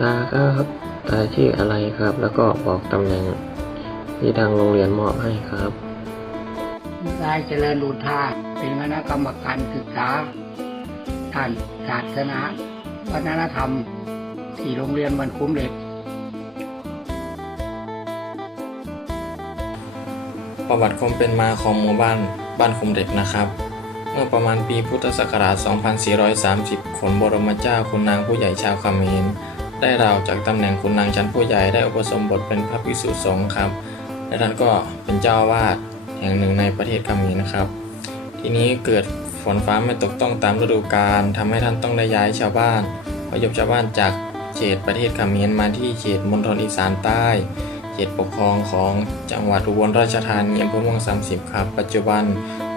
ตาครับตาชื่ออะไรครับ แล้วก็บอกตำแหน่งที่ทางโรงเรียนมอบให้ครับนายเจริญรูทาเป็นคณะกรรมการศึกษาด้านศาสนาวัฒนธรรม ที่โรงเรียนบ้านคุ้มเหล็กประวัติความเป็นมาของหมู่บ้านบ้านคุมเด็กนะครับ เมื่อประมาณปีพุทธศักราช 2430 ขนบรมเจ้าคุณนางผู้ใหญ่ชาวเขมร ได้ราวจากตำแหน่งคุณนางชั้นผู้ใหญ่ได้อุปสมบทเป็นพระภิกษุสงฆ์ครับ และท่านก็เป็นเจ้าอาวาสแห่งหนึ่งในประเทศเขมรนะครับ ทีนี้เกิดฝนฟ้าไม่ตกต้องตามฤดูกาลทำให้ท่านต้องได้ย้ายชาวบ้านพยพชาวบ้านจากเขตประเทศเขมรมาที่เขตมณฑลอีสานใต้เขตปกครองของจังหวัดอุบลราชธานีอำเภอมือง30ครับ ปัจจุบัน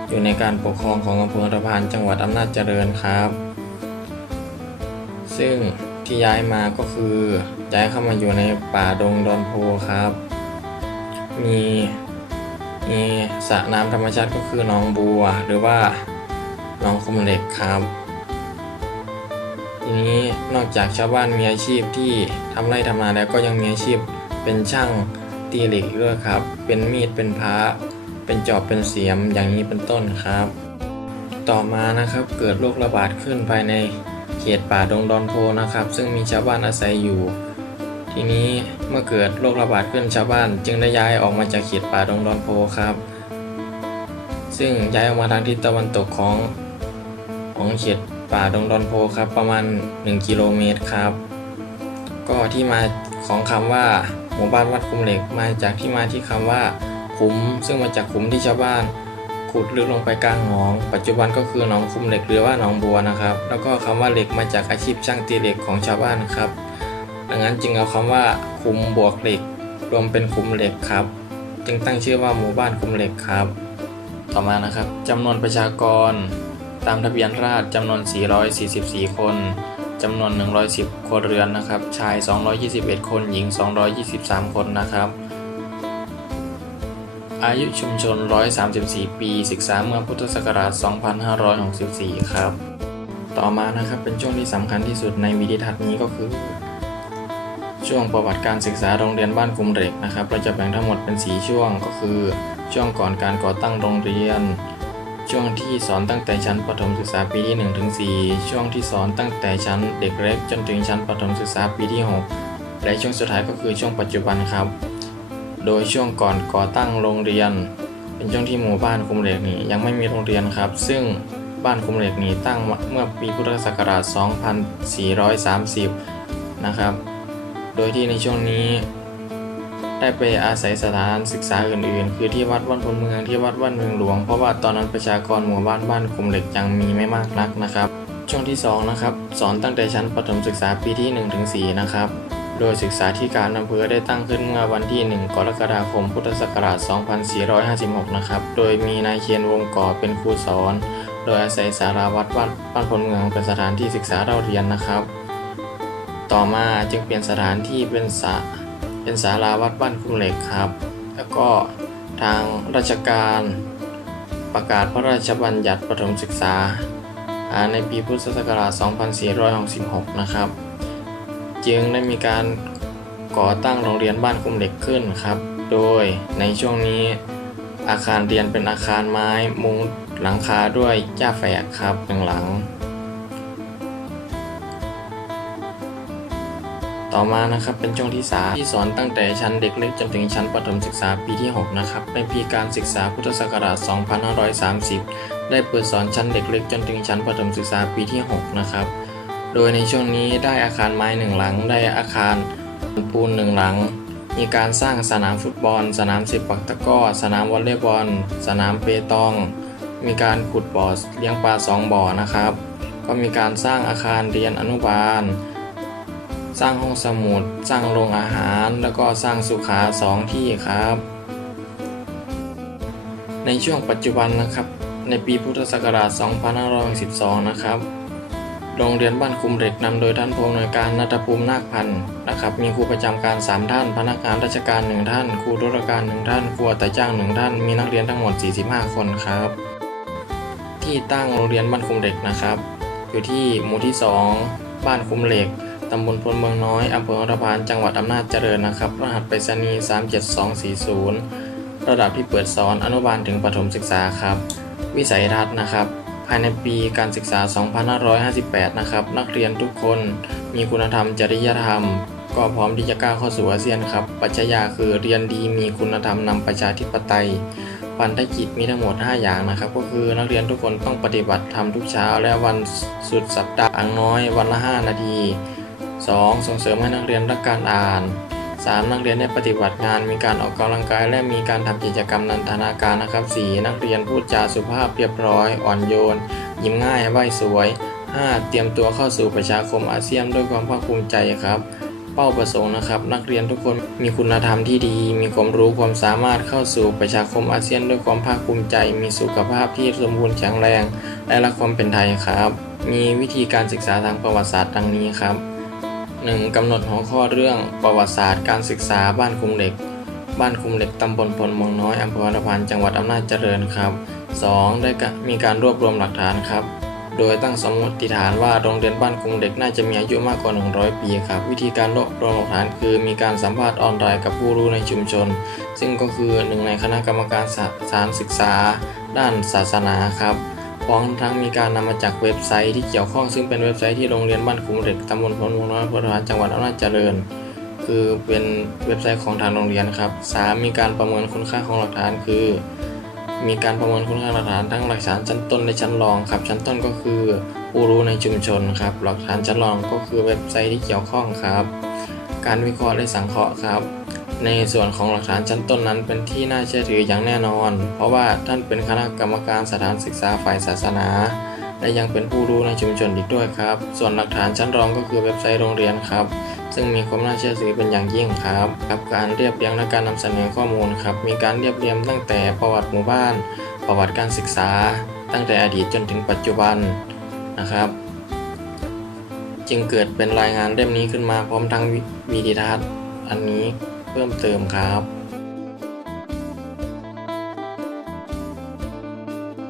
อยู่ในการปกครองของอำเภอระพานจังหวัดอำนาจเจริญครับ ซึ่ง ที่ย้ายมาก็คือย้ายเข้ามาอยู่ในป่าดงดอนโพครับ มีมีสระน้ำธรรมชาติก็คือหนองบัว หรือว่าหนองคุมเหล็กครับ ทีนี้นอกจากชาวบ้านมีอาชีพที่ทำไร่ทำนาแล้วก็ยังมีอาชีพเป็นช่างตีเหล็กด้วยครับ เป็นมีดเป็นพระเป็นจอบเป็นเสียมอย่างนี้เป็นต้นครับ ต่อมานะครับเกิดโรคระบาดขึ้นภายใน ขตป่าดงดอนโพนะครับ ซึ่งมีชาวบ้านอาศัยอยู่ ทีนี้เมื่อเกิดโรคระบาดขึ้นชาวบ้าน จึงได้ย้ายออกมาจากเขตป่าดงดอนโพครับ ซึ่งย้ายออกมาทางทิศตะวันตกของของเขตป่าดงดอนโพครับประมาณ 1 กิโลเมตรครับ ก็ที่มาของคำว่าหมู่บ้านวัดคุมเหล็กมาจากที่มาที่คำว่าขุมซึ่งมาจากขุมที่ชาวบ้าน ขุดลึกลงไปกลางหนอง ปัจจุบันก็คือหนองคุมเหล็กหรือว่าหนองบัวนะครับ แล้วก็คำว่าเหล็กมาจากอาชีพช่างตีเหล็กของชาวบ้านครับ ดังนั้นจึงเอาคำว่าคุมบวกเหล็ก รวมเป็นคุมเหล็กครับ จึงตั้งชื่อว่าหมู่บ้านคุมเหล็กครับ ต่อมานะครับจำนวนประชากร ตามทะเบียนราษฎรจำนวน 444 คนจำนวน 110ครัวเรือนนะครับ ชาย 221 คน หญิง 223 คนนะครับ อายุชุมชน 134 ปี ศึกษาเมื่อพุทธศักราช 2564 ครับ ต่อมานะครับเป็นช่วงที่สำคัญที่สุดในวิดีทัศน์นี้ก็คือ ช่วงประวัติการศึกษาโรงเรียนบ้านกุมเหล็กนะครับ เราจะแบ่งทั้งหมดเป็น 4 ช่วงก็คือ ช่วงก่อนการก่อตั้งโรงเรียน ช่วงที่สอนตั้งแต่ชั้นประถมศึกษาปีที่1ถึง4ช่วงที่สอนตั้งแต่ชั้นเด็กเล็กจนถึงชั้นประถมศึกษาปีที่ 6 และช่วงสุดท้ายก็คือช่วงปัจจุบันครับ โดยช่วงก่อนก่อตั้งโรงเรียน เป็นช่วงที่หมู่บ้านคุมเหล็กนี้ยังไม่มีโรงเรียนครับ ซึ่งบ้านคุมเหล็กนี้ตั้งเมื่อปีพุทธศักราช 2430 นะครับ โดยที่ในช่วงนี้ได้ไปอาศัยสถานศึกษาอื่นๆ คือที่วัดวัดพลเมืองที่วัดวัดเมืองหลวง เพราะว่าตอนนั้นประชากรหมู่บ้านบ้านคุมเหล็กยังมีไม่มากนักนะครับ ช่วงที่สองนะครับสอนตั้งแต่ชั้นประถมศึกษาปีที่1-4นะครับ โดยศึกษาธิการอำเภอได้ตั้งขึ้นเมื่อวันที่ 1 กรกฎาคม พุทธศักราช 2456 นะครับ โดยมีนายเคียนวงก่อเป็นครูสอน โดยอาศัยสาราวัดบ้านบ้านพลเมืองเป็นสถานที่ศึกษาเราเรียนนะครับ ต่อมาจึงเปลี่ยนสถานที่เป็นสาเป็นศาลาวัดบ้านคุ้มเหล็กครับ แล้วก็ทางราชการประกาศพระราชบัญญัติประถมศึกษาอ่าในปีพุทธศักราช 2466 นะครับ จึงได้มีการก่อตั้งโรงเรียนบ้านคุมเหล็กขึ้นครับ โดยในช่วงนี้อาคารเรียนเป็นอาคารไม้มุงหลังคาด้วยหญ้าแฝกครับหนึ่งหลัง ต่อมานะครับเป็นช่วงที่ 3 ที่สอนตั้งแต่ชั้นเด็กเล็กจนถึงชั้นประถมศึกษาปีที่ 6 นะครับ ในปีการศึกษาพุทธศักราช 2530 ได้เปิดสอนชั้นเด็กเล็กจนถึงชั้นประถมศึกษาปีที่ 6 นะครับ โดยในช่วงนี้ได้อาคารไม้หนึ่งหลัง ได้อาคารปูนหนึ่งหลัง มีการสร้างสนามฟุตบอล สนามสิบปักตะก้อ สนามวอลเลย์บอล สนามเปตอง มีการขุดบ่อเลี้ยงปลาสองบ่อนะครับ ก็มีการสร้างอาคารเรียนอนุบาล สร้างห้องสมุด สร้างโรงอาหาร แล้วก็สร้างสุขาสองที่ครับ ในช่วงปัจจุบันนะครับ ในปีพุทธศักราช 2512 นะครับ โรงเรียนบ้านคุมเหล็กนำโดยท่านผู้อำนวยการนัทภูมินาคพันธ์นะครับ มีครูประจำการ3ท่าน พนักงานราชการ1ท่าน ครูธุรการ1ท่าน ครูอัตราจ้าง1ท่าน มีนักเรียนทั้งหมด 45 คนครับ ที่ตั้งโรงเรียนบ้านคุมเหล็กนะครับ อยู่ที่หมู่ที่ 2 บ้านคุมเหล็กตำบลพลเมืองน้อยอำเภออัตภานจังหวัดอำนาจเจริญนะครับ รหัสไปรษณีย์37240 ระดับที่เปิดสอนอนุบาลถึงประถมศึกษาครับ วิสัยทัศน์นะครับ ภายในปีการศึกษา 2558 นะครับ นักเรียนทุกคนมีคุณธรรมจริยธรรม ก็พร้อมที่จะก้าวเข้าสู่อาเซียนครับ ปัจจัยาคือเรียนดีมีคุณธรรมนำประชาธิปไตยพันธกิจมีทั้งหมด 5 อย่างนะครับ ก็คือนักเรียนทุกคนต้องปฏิบัติธรรมทุกเช้า และวันสุดสัปดาห์อย่างน้อยวันละ 5 นาที 2. ส่งเสริมให้นักเรียนรักการอ่าน 3. นักเรียนได้ปฏิบัติงานมีการออกกำลังกาย และมีการทำกิจกรรมนันทนาการนะครับ 4. นักเรียนพูดจาสุภาพเรียบร้อย อ่อนโยน ยิ้มง่ายไหวสวย 5. เตรียมตัวเข้าสู่ประชาคมอาเซียนด้วยความภาคภูมิใจครับเป้าประสงค์นะครับ นักเรียนทุกคนมีคุณธรรมที่ดี มีความรู้ความสามารถเข้าสู่ประชาคมอาเซียนด้วยความภาคภูมิใจ มีสุขภาพที่สมบูรณ์แข็งแรง และรักความเป็นไทยครับ มีวิธีการศึกษาทางประวัติศาสตร์ดังนี้ครับ 1. กำหนดหัวข้อเรื่องประวัติศาสตร์การศึกษาบ้านคุมเหล็ก บ้านคุมเหล็กตำบลพลเมืองน้อยอำเภออัตภานจังหวัดอำนาจเจริญครับ 2. ได้มีการรวบรวมหลักฐานครับ โดยตั้งสมมติฐานว่าโรงเรียนบ้านคุมเหล็กน่าจะมีอายุมากกว่า 100 ปีครับ วิธีการรวบรวมหลักฐานคือมีการสัมภาษณ์ออนไลน์กับผู้รู้ในชุมชน ซึ่งก็คือหนึ่งในคณะกรรมการสถานศึกษา ด้านศาสนาครับ พร้อมทั้งมีการนำมาจากเว็บไซต์ที่เกี่ยวข้องซึ่งเป็นเว็บไซต์ที่โรงเรียนบ้านคุมเหล็กตำบลพลวงน้อยอำเภอทหารจังหวัดอำนาจเจริญ คือเป็นเว็บไซต์ของทางโรงเรียนครับ 3. มีการประเมินคุณค่าของหลักฐานคือ มีการประเมินคุณค่าหลักฐานทั้งหลักฐานชั้นต้นและชั้นรองครับ ชั้นต้นก็คือผู้รู้ในชุมชนครับ หลักฐานชั้นรองก็คือเว็บไซต์ที่เกี่ยวข้องครับ การวิเคราะห์และสังเคราะห์ครับ ในส่วนของหลักฐานชั้นต้นนั้นเป็นที่น่าเชื่อถืออย่างแน่นอน เพราะว่าท่านเป็นคณะกรรมการสถานศึกษาฝ่ายศาสนา และยังเป็นผู้รู้ในชุมชนอีกด้วยครับ ส่วนหลักฐานชั้นรองก็คือเว็บไซต์โรงเรียนครับ ซึ่งมีความน่าเชื่อถือเป็นอย่างยิ่งครับกับการเรียบเรียงและการนำเสนอข้อมูลครับ มีการเรียบเรียงตั้งแต่ประวัติหมู่บ้าน ประวัติการศึกษา ตั้งแต่อดีตจนถึงปัจจุบันนะครับ จึงเกิดเป็นรายงานเล่มนี้ขึ้นมาพร้อมทั้งวิดีทัศน์อันนี้ เพิ่มเติมครับ